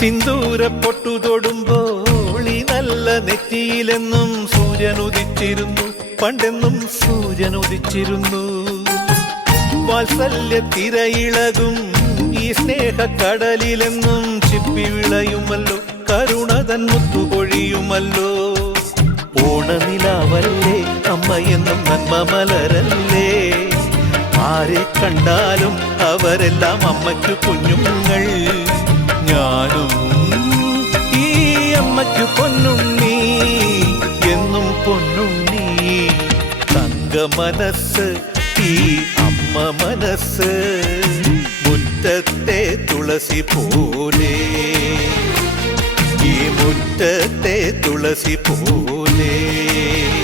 സിന്ദൂര പൊട്ടു തൊടുമ്പോൾ ഈ നല്ല നെറ്റിയിലെന്നും സൂര്യൻ ഉദിച്ചിരുന്നു പണ്ടെന്നും സൂര്യൻ ഉദിച്ചിരുന്നു വാത്സല്യ തിരയിളകും ഈ കടലിലെന്നും ചിപ്പി വിളയുമല്ലോ കരുണതൻ മുത്തു പൊഴിയുമല്ലോ ഓണനിലാവല്ലേ അമ്മയെന്നും നന്മ മലരല്ലേ ആരെ കണ്ടാലും അവരെല്ലാം അമ്മയ്ക്ക് കുഞ്ഞുങ്ങൾ അമ്മയ്ക്കു പൊന്നുണ്ണി എന്നും പൊന്നുണ്ണി തങ്ക മനസ്സ് ഈ അമ്മ മനസ്സ് മുറ്റത്തെ തുളസി പോലെ ഈ മുറ്റത്തെ തുളസി പോലെ